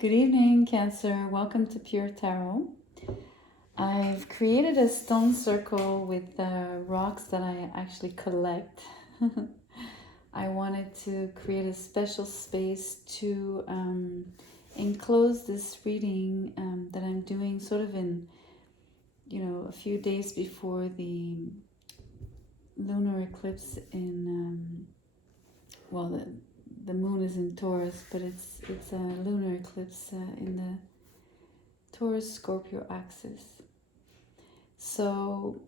Good evening, Cancer. Welcome to Pure Tarot. I've created a stone circle with rocks that I actually collect. I wanted to create a special space to enclose this reading that I'm doing sort of in, a few days before the lunar eclipse in, the moon is in Taurus, but it's a lunar eclipse in the Taurus Scorpio axis. So,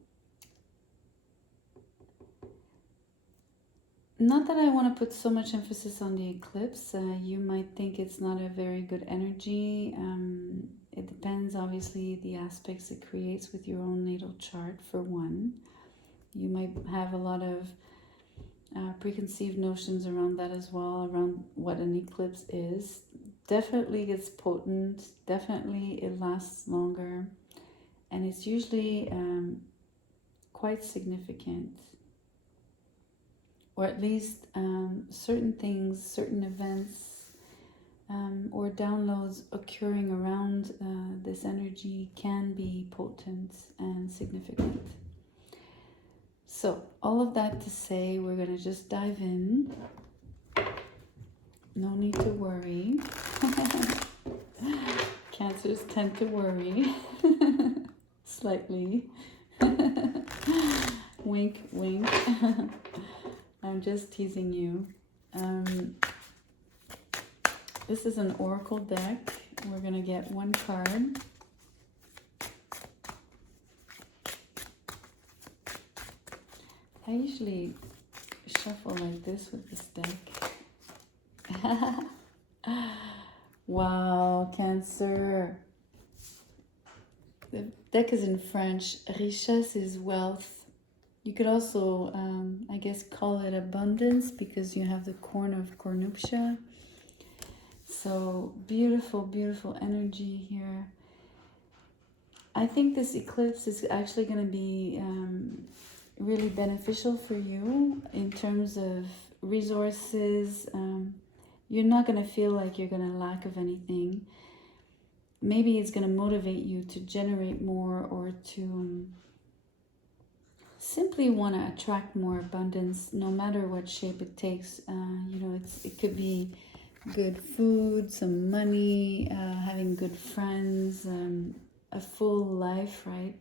not that I want to put so much emphasis on the eclipse. You might think it's not a very good energy. It depends, obviously, the aspects it creates with your own natal chart, for one. You might have a lot of preconceived notions around that as well, around what an eclipse is. Definitely it's potent, definitely it lasts longer, and it's usually quite significant, or at least certain things, certain events, or downloads occurring around this energy can be potent and significant. So, all of that to say, we're going to just dive in. No need to worry. Cancers tend to worry. Slightly. Wink, wink. I'm just teasing you. This is an oracle deck. We're going to get one card. I usually shuffle like this with this deck. Wow, Cancer. The deck is in French. Richesse is wealth. You could also, I guess, call it abundance because you have the corn of Cornuptia. So beautiful, beautiful energy here. I think this eclipse is actually going to be really beneficial for you in terms of resources. You're not going to feel like you're going to lack of anything. Maybe it's going to motivate you to generate more, or to simply want to attract more abundance, no matter what shape it takes. It could be good food, some money, having good friends, a full life, right?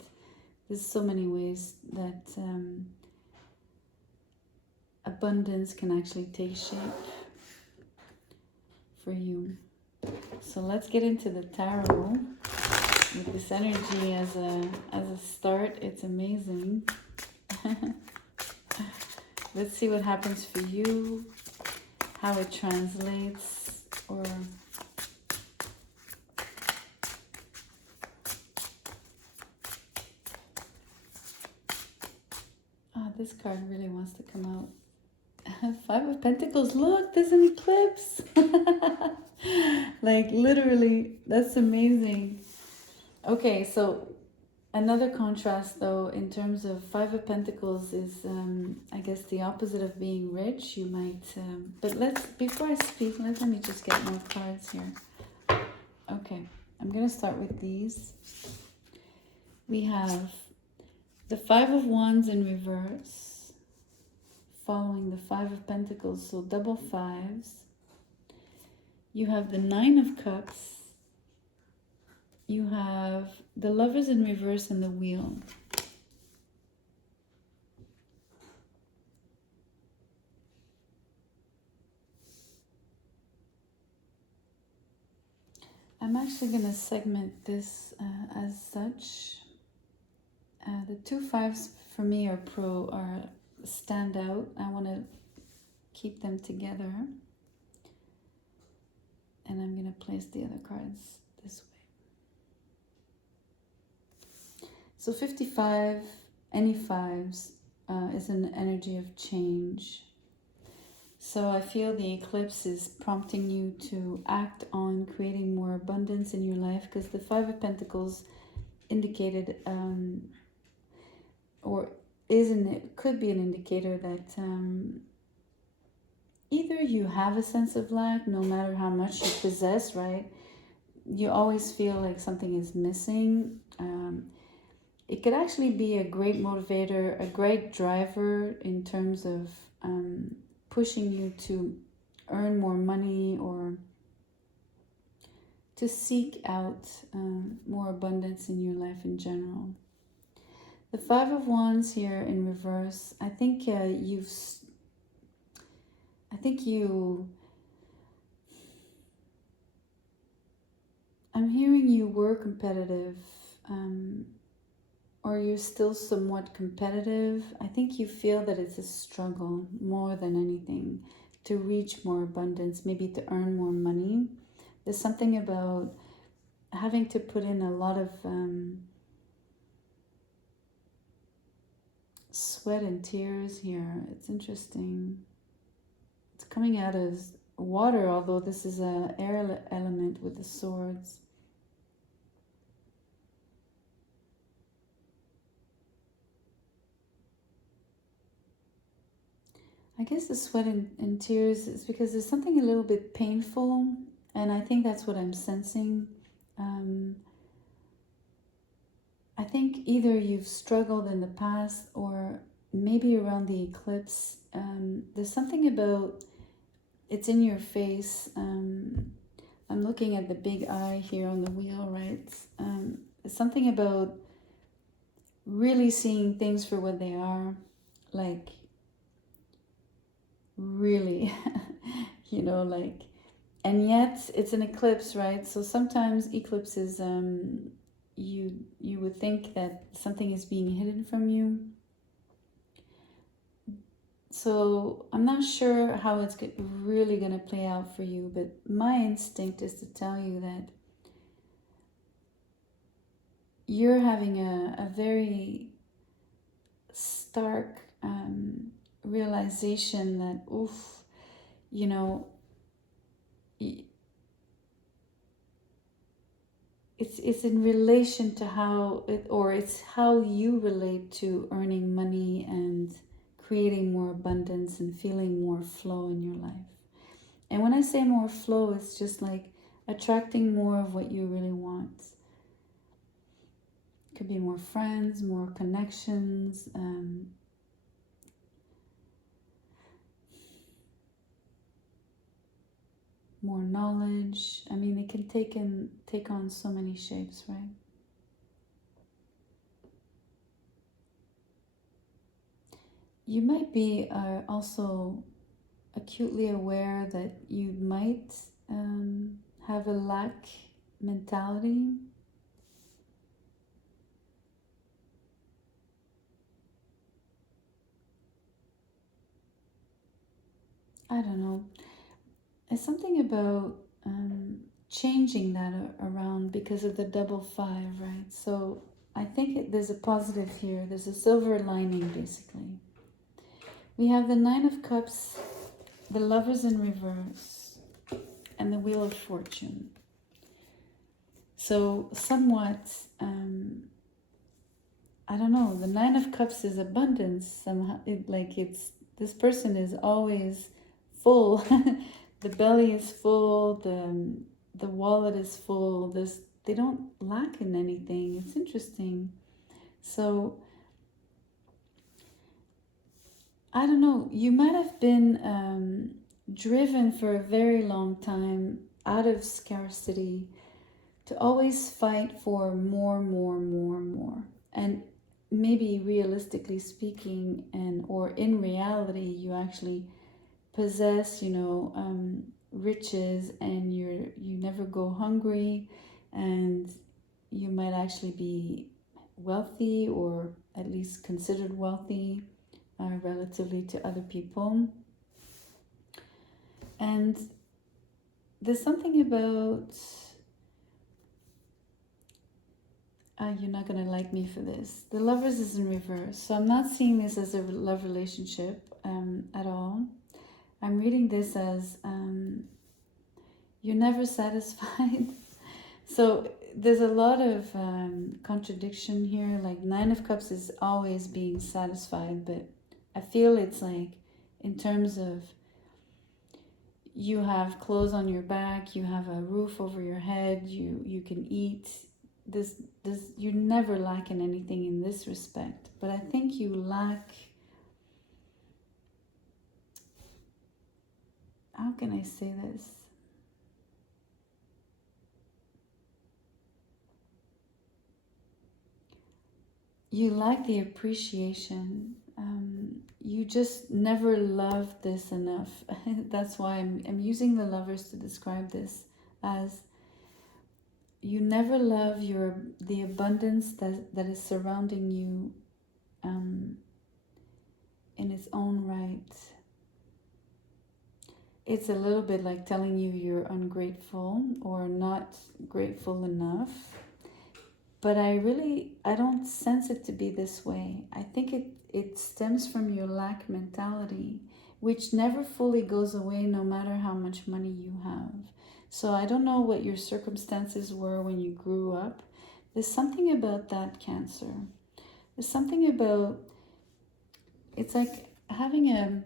There's so many ways that abundance can actually take shape for you. So let's get into the tarot with this energy as a start. It's amazing. Let's see what happens for you, how it translates, or this card really wants to come out. Five of Pentacles. Look, there's an eclipse. Like literally, that's amazing. Okay, so another contrast though in terms of Five of Pentacles is I guess the opposite of being rich. You might but before I speak, let me just get more cards here. Okay, I'm gonna start with these. We have the Five of Wands in reverse, following the Five of Pentacles, so double fives. You have the Nine of Cups. You have the Lovers in reverse and the Wheel. I'm actually going to segment this as such. The two fives for me are stand out. I want to keep them together. And I'm going to place the other cards this way. So 55, any fives, is an energy of change. So I feel the eclipse is prompting you to act on creating more abundance in your life, because the Five of Pentacles indicated, it could be an indicator that either you have a sense of lack, no matter how much you possess, right? you always feel like something is missing. It could actually be a great motivator, a great driver in terms of pushing you to earn more money or to seek out more abundance in your life in general. The Five of Wands here in reverse, I think I'm hearing you were competitive, or you're still somewhat competitive. I think you feel that it's a struggle more than anything to reach more abundance, maybe to earn more money. There's something about having to put in a lot of sweat and tears here. It's interesting. It's coming out as water, although this is a air element with the swords. I guess the sweat and tears is because there's something a little bit painful, and I think that's what I'm sensing. I think either you've struggled in the past or maybe around the eclipse. There's something about it's in your face. I'm looking at the big eye here on the wheel, right? It's something about really seeing things for what they are, like really, like, and yet it's an eclipse, right? So sometimes eclipses, you would think that something is being hidden from you. So I'm not sure how it's really going to play out for you, but my instinct is to tell you that you're having a very stark realization that, oof, it's in relation to it's how you relate to earning money and creating more abundance and feeling more flow in your life. And when I say more flow, it's just like attracting more of what you really want. It could be more friends, more connections, more knowledge. I mean, it can take on so many shapes, right? You might be also acutely aware that you might have a lack mentality. I don't know. It's something about changing that around because of the double five, right? So I think there's a positive here. There's a silver lining, basically. We have the Nine of Cups, the Lovers in reverse, and the Wheel of Fortune. So somewhat, I don't know, the Nine of Cups is abundance. Somehow, this person is always full. The belly is full, the wallet is full. They don't lack in anything. It's interesting. So I don't know, you might have been driven for a very long time out of scarcity to always fight for more. And maybe realistically speaking, or in reality, you actually possess, riches, and you never go hungry, and you might actually be wealthy, or at least considered wealthy relatively to other people. And there's something about you're not going to like me for this. The Lovers is in reverse, so I'm not seeing this as a love relationship at all. I'm reading this as you're never satisfied. So there's a lot of contradiction here. Like Nine of Cups is always being satisfied, but I feel it's like in terms of you have clothes on your back, you have a roof over your head, you can eat. This you never lack in anything in this respect. But I think you lack, how can I say this? You lack the appreciation. You just never loved this enough. That's why I'm using the lovers to describe this, as you never love the abundance that is surrounding you in its own right. It's a little bit like telling you you're ungrateful or not grateful enough. But I don't sense it to be this way. I think it stems from your lack mentality, which never fully goes away no matter how much money you have. So I don't know what your circumstances were when you grew up. There's something about that, Cancer. There's something about, it's like having a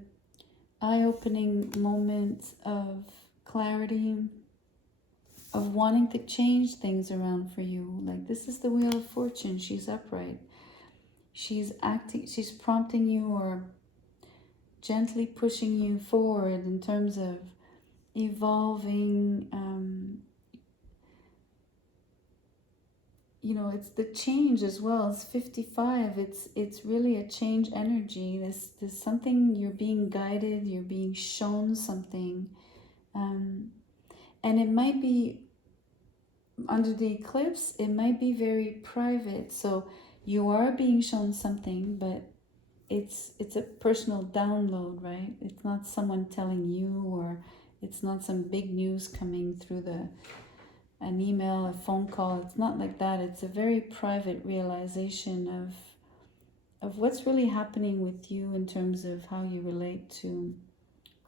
eye-opening moment of clarity, of wanting to change things around for you. Like, this is the Wheel of Fortune. She's upright. She's prompting you or gently pushing you forward in terms of evolving. It's the change as well. It's 55. It's really a change energy. There's something, you're being guided, you're being shown something. And it might be, under the eclipse, it might be very private. So you are being shown something, but it's a personal download, right? It's not someone telling you, or it's not some big news coming through an email, a phone call. It's not like that. It's a very private realization of what's really happening with you in terms of how you relate to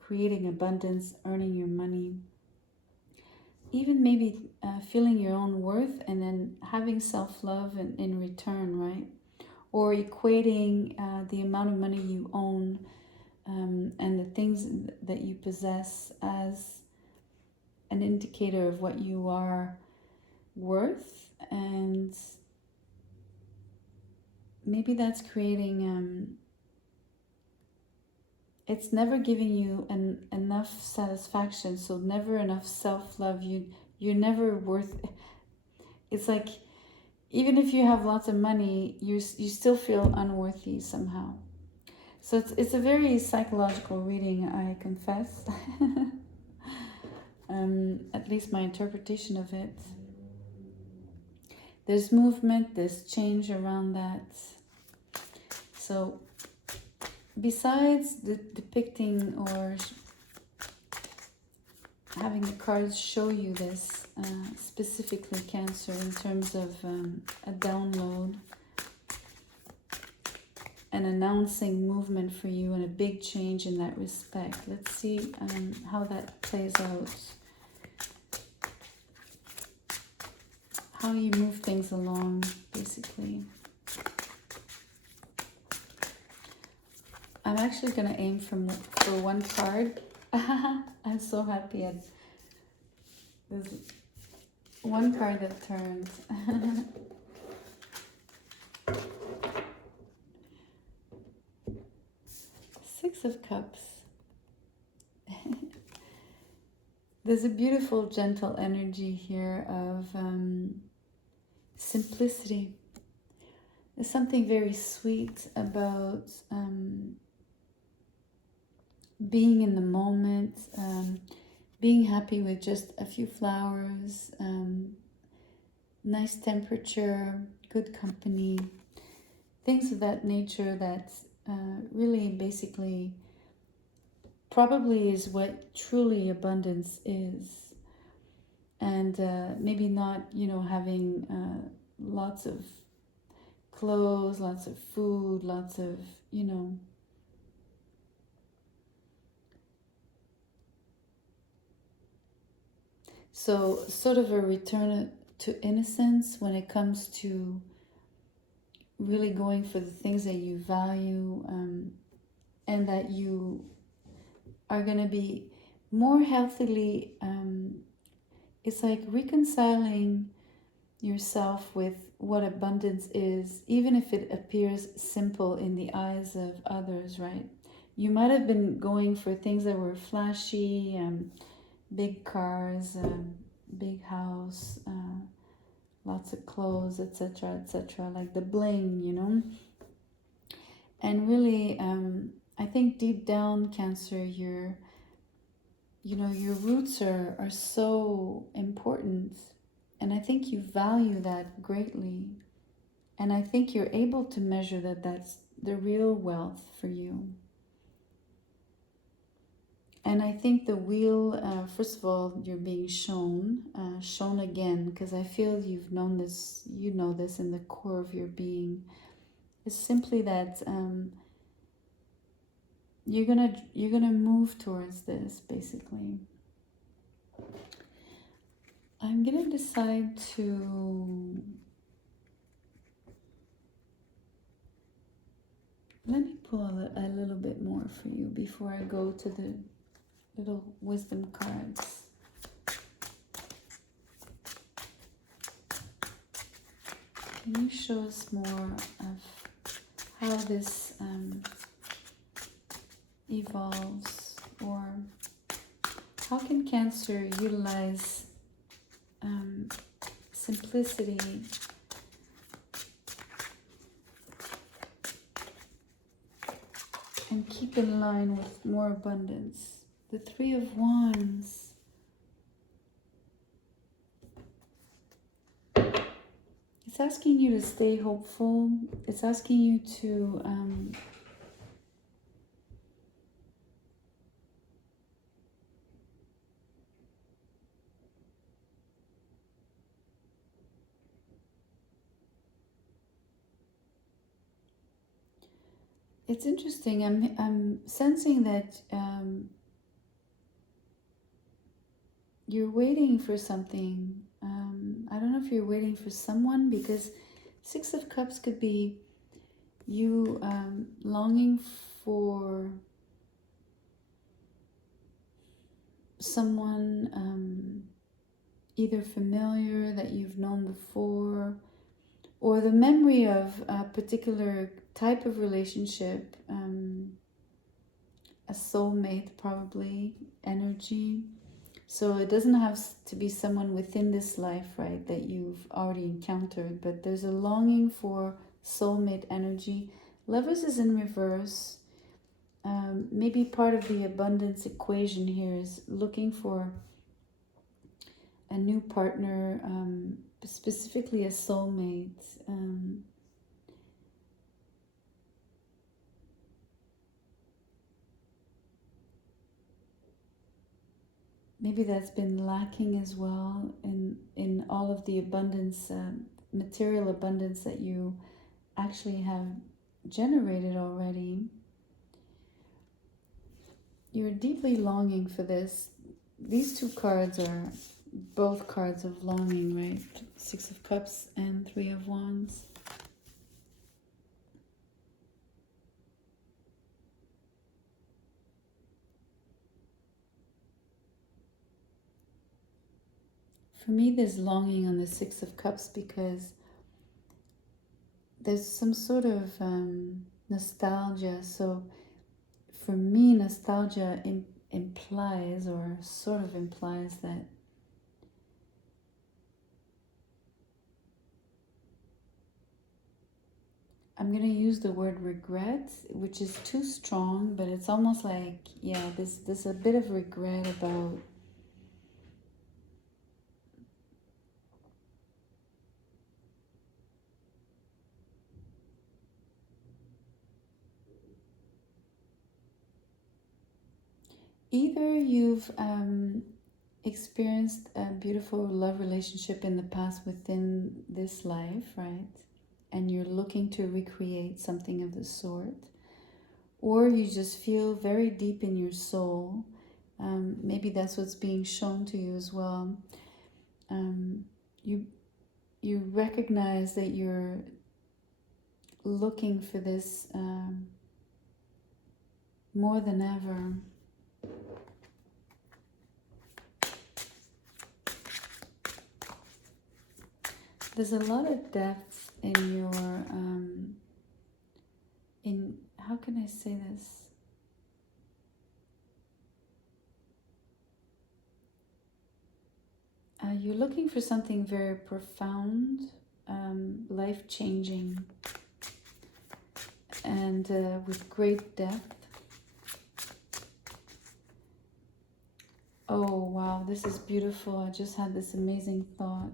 creating abundance, earning your money, even maybe feeling your own worth, and then having self-love in return, right? Or equating the amount of money you own and the things that you possess as an indicator of what you are worth. And maybe that's creating, it's never giving you enough satisfaction, so never enough self-love. You're never worth, it's like, even if you have lots of money, you still feel unworthy somehow. So it's a very psychological reading, I confess. At least my interpretation of it. There's movement, there's change around that. So besides depicting or having the cards show you this, specifically Cancer, in terms of a download, and announcing movement for you and a big change in that respect. Let's see how that plays out. How you move things along, basically. I'm actually going to aim for one card. I'm so happy. There's one card that turns. Six of Cups. There's a beautiful, gentle energy here of simplicity. There's something very sweet about being in the moment, being happy with just a few flowers, nice temperature, good company, things of that nature that really basically probably is what truly abundance is. And maybe not, having lots of clothes, lots of food, lots of, So sort of a return to innocence when it comes to really going for the things that you value, and that you are going to be more healthily. It's like reconciling yourself with what abundance is, even if it appears simple in the eyes of others, right? You might have been going for things that were flashy, big cars, big house, lots of clothes, etc., etc., like the bling, you know. And really, I think deep down, Cancer, your roots are so important, and I think you value that greatly. And I think you're able to measure that that's the real wealth for you. And I think the wheel, first of all, you're being shown again, because I feel you've known this, you know this in the core of your being. It's simply that you're gonna move towards this, basically. I'm gonna decide to let me pull a little bit more for you before I go to the little wisdom cards. Can you show us more of how this evolves, or how can Cancer utilize simplicity and keep in line with more abundance? The Three of Wands. It's asking you to stay hopeful. It's asking you to it's interesting. I'm sensing that you're waiting for something. I don't know if you're waiting for someone, because Six of Cups could be you longing for someone either familiar that you've known before, or the memory of a particular type of relationship, a soulmate probably energy. So it doesn't have to be someone within this life, right, that you've already encountered, but there's a longing for soulmate energy. Lovers is in reverse. Maybe part of the abundance equation here is looking for a new partner, specifically a soulmate. Maybe that's been lacking as well in all of the abundance, material abundance that you actually have generated already. You're deeply longing for this. These two cards are both cards of longing, right? Six of Cups and Three of Wands. For me, there's longing on the Six of Cups because there's some sort of nostalgia. So for me, nostalgia implies, or sort of implies, that I'm going to use the word regret, which is too strong, but it's almost like, yeah, there's a bit of regret about either you've experienced a beautiful love relationship in the past within this life, right? And you're looking to recreate something of the sort. Or you just feel very deep in your soul. Maybe that's what's being shown to you as well. You recognize that you're looking for this more than ever. There's a lot of depth in your, how can I say this? You're looking for something very profound, life-changing, and with great depth. Oh, wow, this is beautiful. I just had this amazing thought.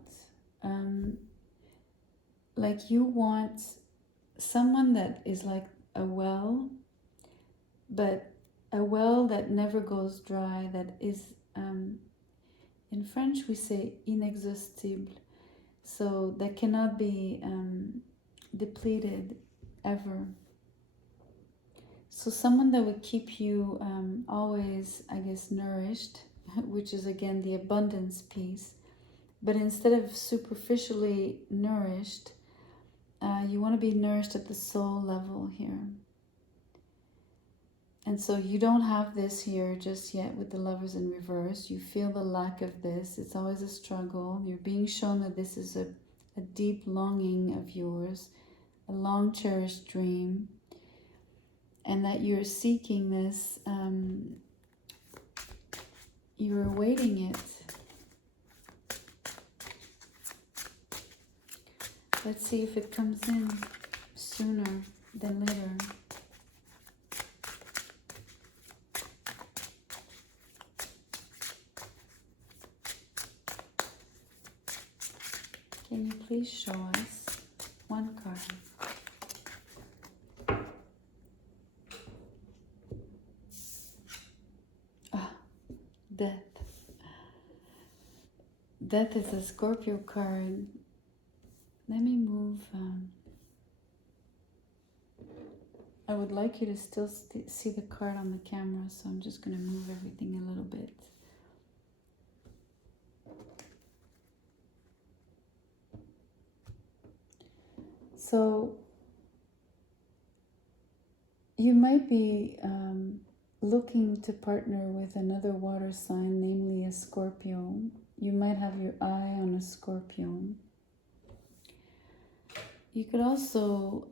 Like you want someone that is like a well, but a well that never goes dry, that is, in French we say inexhaustible, so that cannot be depleted ever. So someone that would keep you always, I guess, nourished, which is again the abundance piece. But instead of superficially nourished, you want to be nourished at the soul level here. And so you don't have this here just yet with the Lovers in reverse. You feel the lack of this. It's always a struggle. You're being shown that this is a deep longing of yours, a long cherished dream, and that you're seeking this, you're awaiting it. Let's see if it comes in sooner than later. Can you please show us one card? Death. Death is a Scorpio card. Let me move. I would like you to still see the card on the camera, so I'm just going to move everything a little bit. So you might be looking to partner with another water sign, namely a Scorpio. You might have your eye on a Scorpio. You could also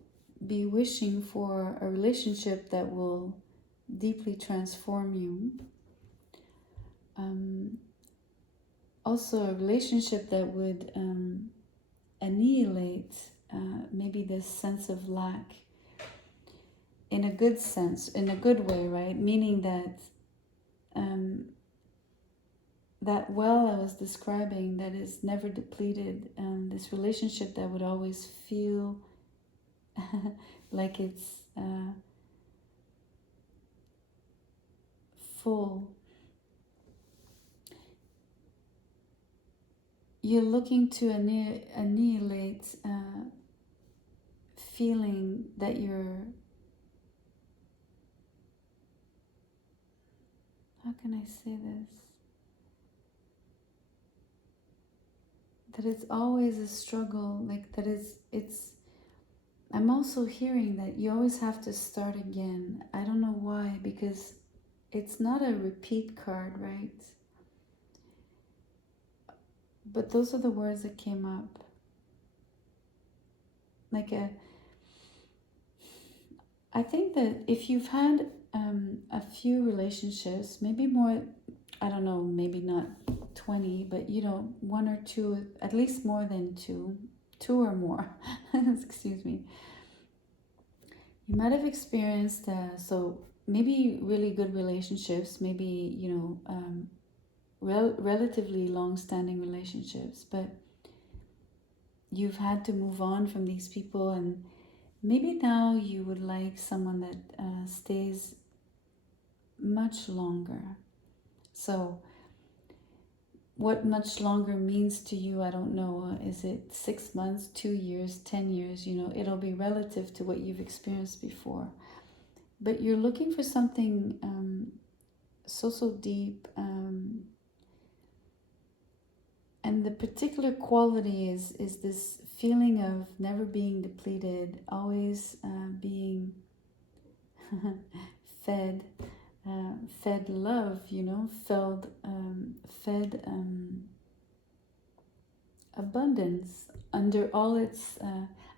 be wishing for a relationship that will deeply transform you. Also a relationship that would annihilate maybe this sense of lack, in a good sense, in a good way, right? Meaning that that well I was describing that is never depleted, this relationship that would always feel like it's full. You're looking to annihilate feeling that you're, how can I say this? That it's always a struggle, like that it's, I'm also hearing that you always have to start again. I don't know why, because it's not a repeat card, right? But those are the words that came up. Like I think that if you've had a few relationships, maybe more, I don't know, maybe not 20, but you know, one or two, at least more than two or more, excuse me. You might have experienced, so maybe really good relationships, maybe, you know, relatively long-standing relationships, but you've had to move on from these people, and maybe now you would like someone that stays much longer. So what much longer means to you, I don't know. Is it 6 months, 2 years, 10 years? You know, it'll be relative to what you've experienced before. But you're looking for something so deep. And the particular quality is this feeling of never being depleted, always being fed. Fed love, you know, fed abundance under all its,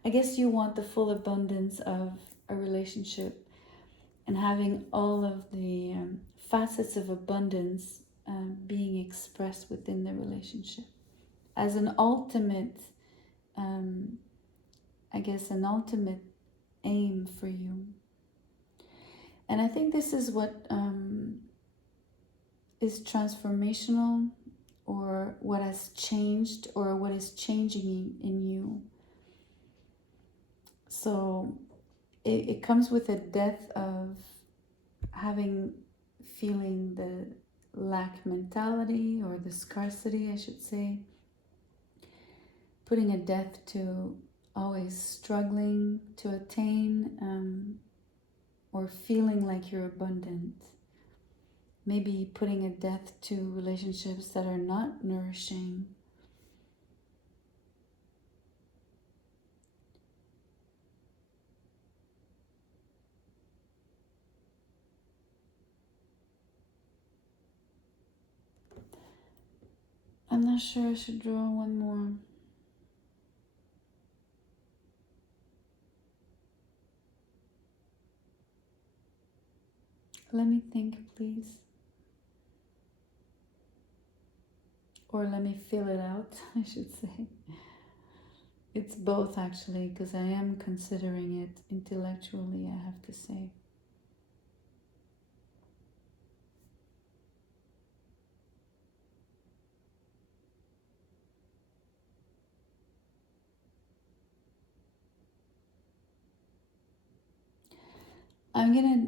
I guess you want the full abundance of a relationship and having all of the facets of abundance being expressed within the relationship as an ultimate, I guess, an ultimate aim for you. And I think this is what is transformational, or what has changed, or what is changing in you. So it comes with a death of feeling the lack mentality, or the scarcity, I should say. Putting a death to always struggling to attain, or feeling like you're abundant. Maybe putting a death to relationships that are not nourishing. I'm not sure I should draw one more. Let me think, please. Or let me feel it out, I should say. It's both, actually, because I am considering it intellectually, I have to say.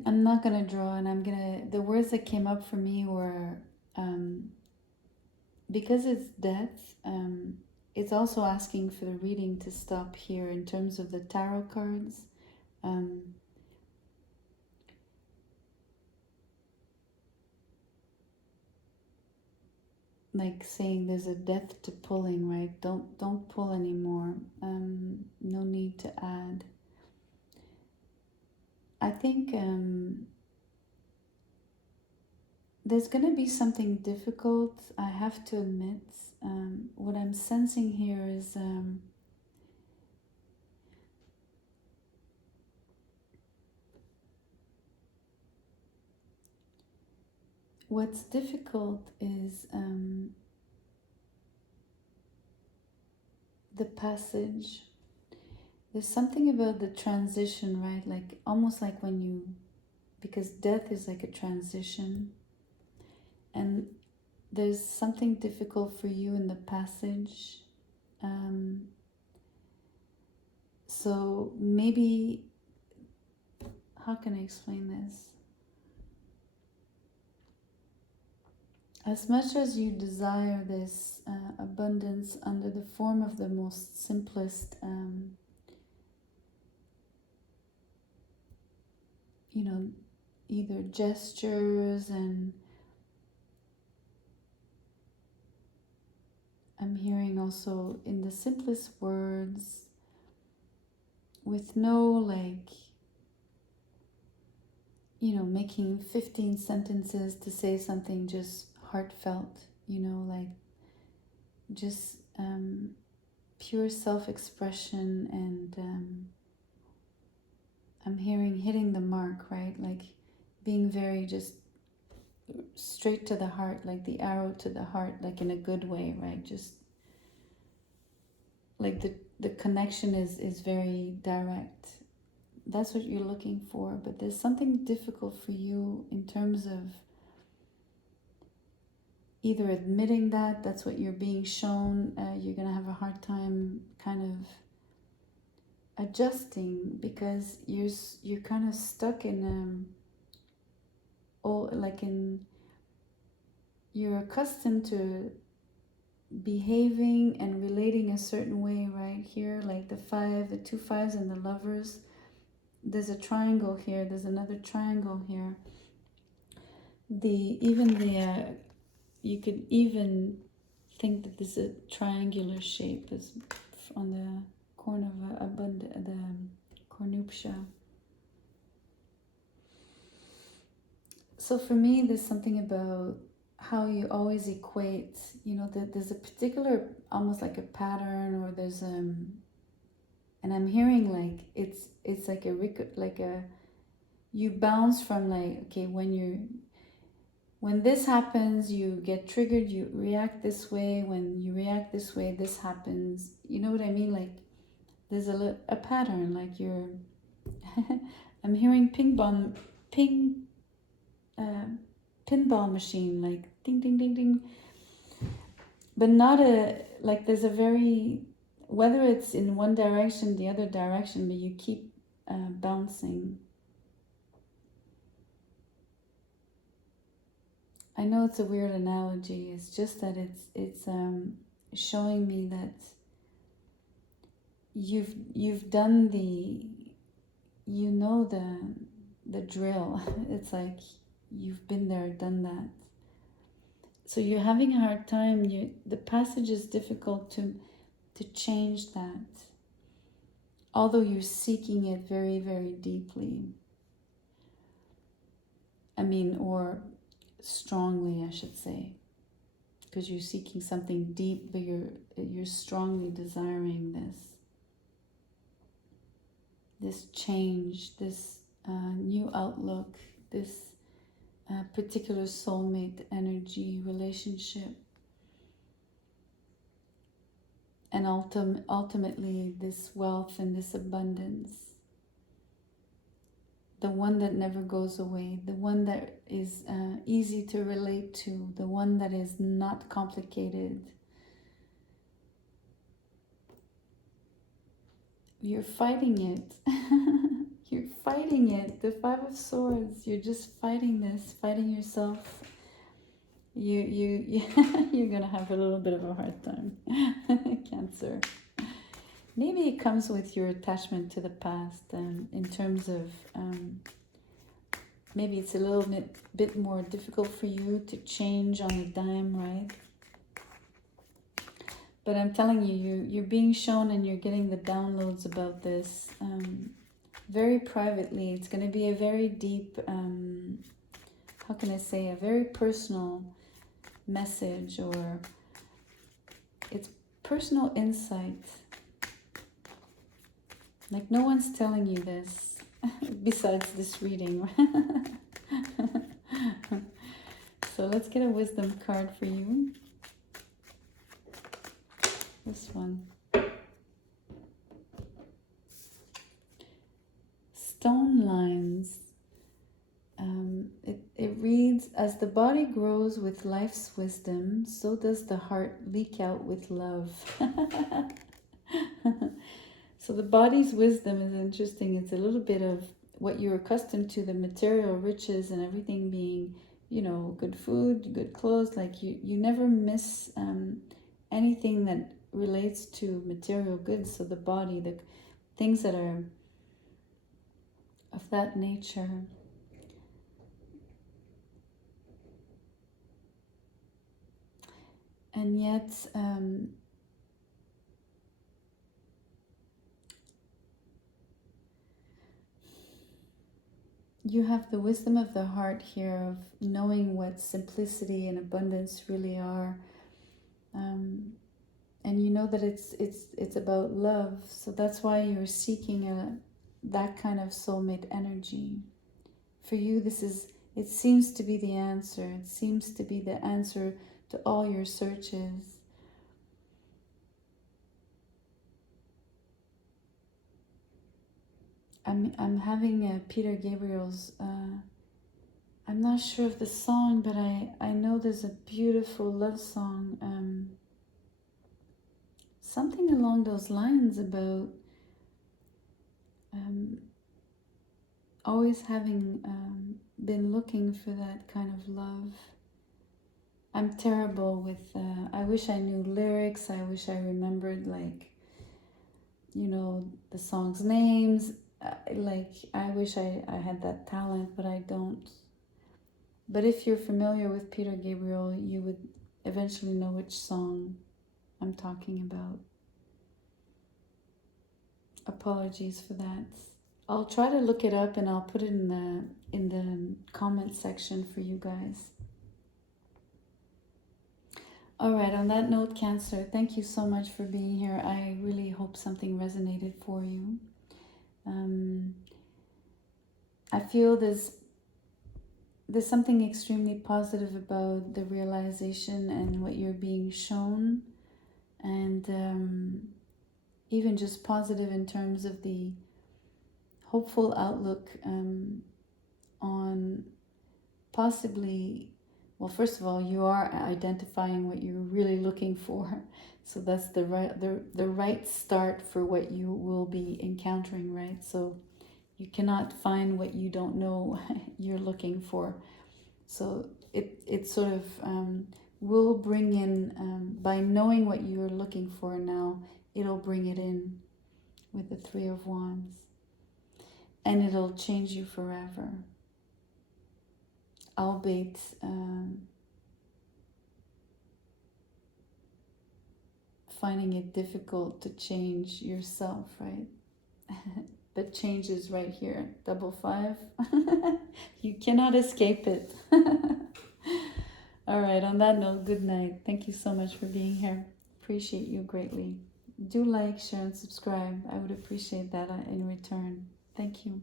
I'm not gonna draw, and the words that came up for me were, because it's death, it's also asking for the reading to stop here in terms of the tarot cards. Like saying there's a death to pulling, right? Don't pull anymore. No need to add. I think there's going to be something difficult, I have to admit. What I'm sensing here is what's difficult is the passage. There's something about the transition, right? Like almost like when you, because death is like a transition, and there's something difficult for you in the passage. So maybe, how can I explain this? As much as you desire this abundance under the form of the most simplest, either gestures, and I'm hearing also in the simplest words, with no making 15 sentences to say something just heartfelt, just pure self-expression, and I'm hearing hitting the mark, right? Like being very just straight to the heart, like the arrow to the heart, like in a good way, right? Just like the connection is very direct. That's what you're looking for, but there's something difficult for you in terms of either admitting that that's what you're being shown. You're gonna have a hard time kind of adjusting, because you're kind of stuck in you're accustomed to behaving and relating a certain way, right? Here, like the 2 5s and the lovers, there's a triangle here, there's another triangle here. You could even think that this is a triangular shape is on the corner of the cornuptia. So for me, there's something about how you always equate, you know, that there's a particular, almost like a pattern, or there's and I'm hearing like it's like a you bounce from like, okay, when this happens, you get triggered, you react this way. When you react this way, this happens. You know what I mean? Like there's a pattern. Like you're, I'm hearing uh, pinball machine, like ding, ding, ding, ding. But not like there's a very, whether it's in one direction, the other direction, but you keep bouncing. I know it's a weird analogy. It's just that it's showing me that you've done you know the drill. It's like you've been there, done that. So you're having a hard time. The passage is difficult to change that, although you're seeking it very, very deeply. I mean, or strongly, I should say, because you're seeking something deep, but you're strongly desiring this change, this new outlook, this particular soulmate energy relationship, and ultimately this wealth and this abundance, the one that never goes away, the one that is easy to relate to, the one that is not complicated. You're fighting it. You're fighting it. The Five of Swords. You're just fighting this, fighting yourself. You're gonna have a little bit of a hard time. Cancer. Maybe it comes with your attachment to the past, in terms of maybe it's a little bit more difficult for you to change on a dime, right? But I'm telling you, you're being shown and you're getting the downloads about this very privately. It's going to be a very deep, how can I say, a very personal message, or it's personal insight. Like no one's telling you this besides this reading. So let's get a wisdom card for you. This one. Stone lines. It reads, as the body grows with life's wisdom, so does the heart leak out with love. So the body's wisdom is interesting. It's a little bit of what you're accustomed to, the material riches and everything being, you know, good food, good clothes. Like you never miss anything that relates to material goods. So the body, the things that are of that nature. And yet, you have the wisdom of the heart here of knowing what simplicity and abundance really are. And you know that it's about love. So that's why you're seeking that kind of soulmate energy. For you, it seems to be the answer. It seems to be the answer to all your searches. I'm having Peter Gabriel's, I'm not sure of the song, but I know there's a beautiful love song, something along those lines about always having been looking for that kind of love. I'm terrible with, I wish I knew lyrics. I wish I remembered, like, you know, the song's names. Like, I wish I had that talent, but I don't. But if you're familiar with Peter Gabriel, you would eventually know which song I'm talking about. Apologies for that. I'll try to look it up and I'll put it in the comment section for you guys. All right, on that note, Cancer, thank you so much for being here. I really hope something resonated for you. I feel there's something extremely positive about the realization and what you're being shown, and even just positive in terms of the hopeful outlook on possibly, well, first of all, you are identifying what you're really looking for, so that's the right start for what you will be encountering, right? So you cannot find what you don't know you're looking for. So it sort of will bring in, by knowing what you're looking for now, it'll bring it in with the Three of Wands. And it'll change you forever. Albeit finding it difficult to change yourself, right? But change is right here. 5. You cannot escape it. All right, on that note, good night. Thank you so much for being here. Appreciate you greatly. Do like, share, and subscribe. I would appreciate that in return. Thank you.